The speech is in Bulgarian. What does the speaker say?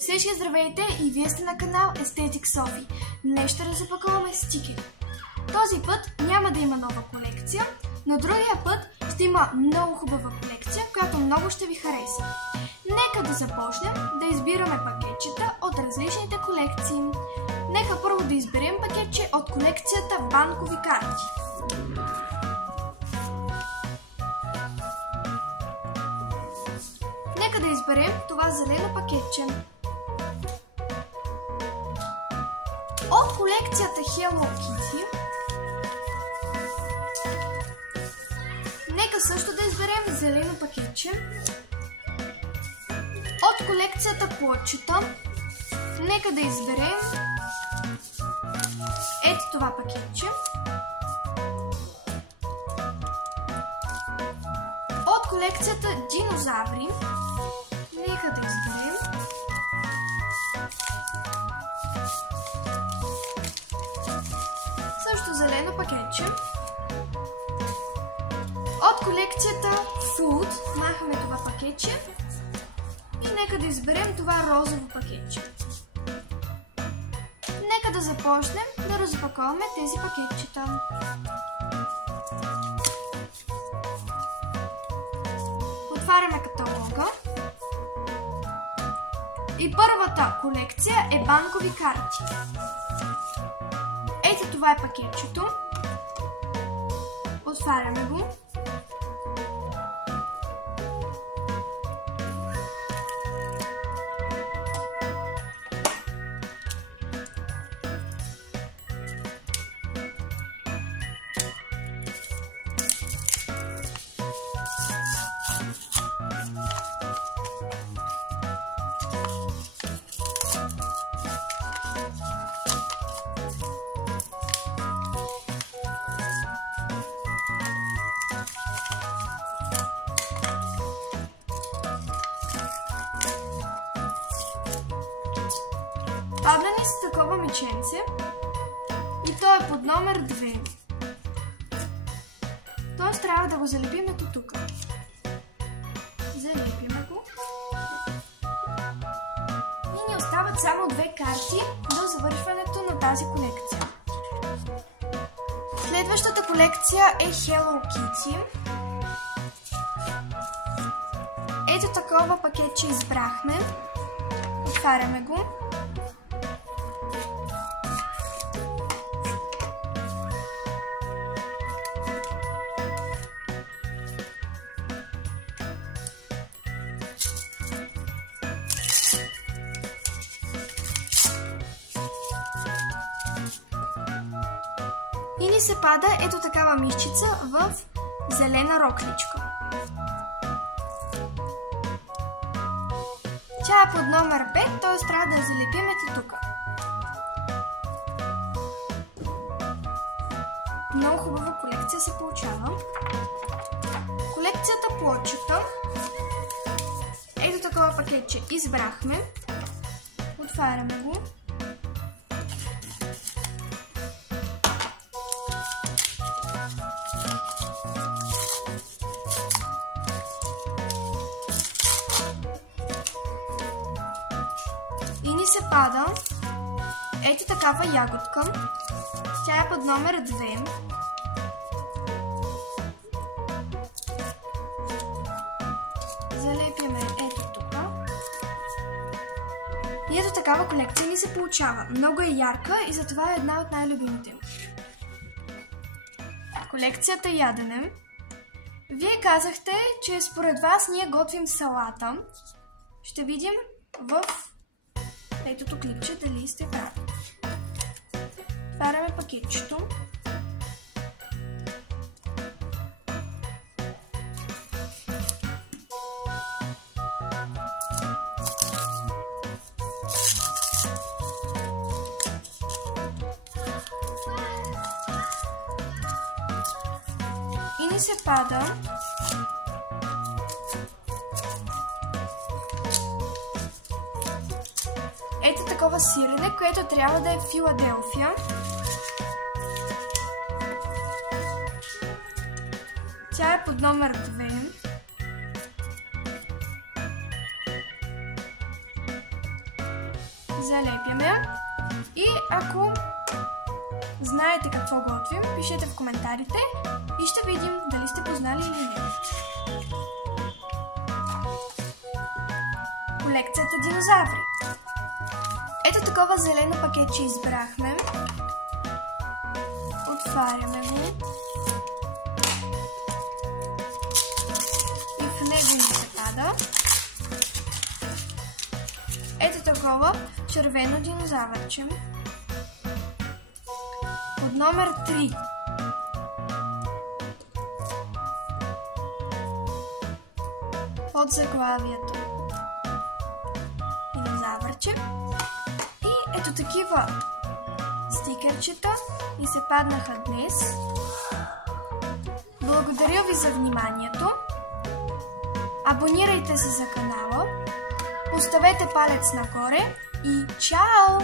Всички здравейте и вие сте на канал Aesthetic Sophie. Днес ще разопакуваме стикери. Този път няма да има нова колекция, но другия път ще има много хубава колекция, която много ще ви хареса. Нека да започнем да избираме пакетчета от различните колекции. Нека първо да изберем пакетче от колекцията банкови карти. Нека да изберем това зелено пакетче. От колекцията Hello Kitty. Нека също да изберем зелено пакетче. От колекцията Плочета. Нека да изберем ето това пакетче. От колекцията Динозаври. Нека да изберем също зелено пакетче. От колекцията Food махаме това пакетче и нека да изберем това розово пакетче. Нека да започнем да разпаковаме тези пакетчета. Отваряме каталога. И първата колекция е банкови карти. Ето това е пакетчето. Отваряме го. Падна ни с такова меченце и то е под номер 2. Тоест трябва да го залепим ето тук. Залепиме го. И ни остават само две карти до завършването на тази колекция. Следващата колекция е Hello Kitty. Ето такова пакетче избрахме. Отваряме го. И ни се пада ето такава мишчица в зелена рокличка. Тя е под номер 5, т.е. трябва да я залепим ето тук. Много хубава колекция се получава. Колекцията Плочета. Ето такова пакетче избрахме. Отваряме го. И ни се пада ето такава ягодка. Тя е под номер 2. Залепяме ето тук. И ето такава колекция ни се получава. Много е ярка и затова е една от най-любимите ми. Колекцията ядене. Вие казахте, че според вас ние готвим салата. Ще видим в ето тук клипче дали сте прави. Отваряме пакетчето. И ни се пада ето такова сирене, което трябва да е Филаделфия. Тя е под номер 2. залепяме и ако знаете какво готвим, пишете в коментарите и ще видим дали сте познали или не. Колекцията динозаври. Ето такова зелено пакетче избрахме. Отваряме го. И в него ни се пада ето такова червено динозавърче. Под номер 3. Под заглавието динозавърче. И ето такива стикерчета ни се паднаха днес. Благодаря ви за вниманието. Абонирайте се за канала. Поставете палец нагоре и чао!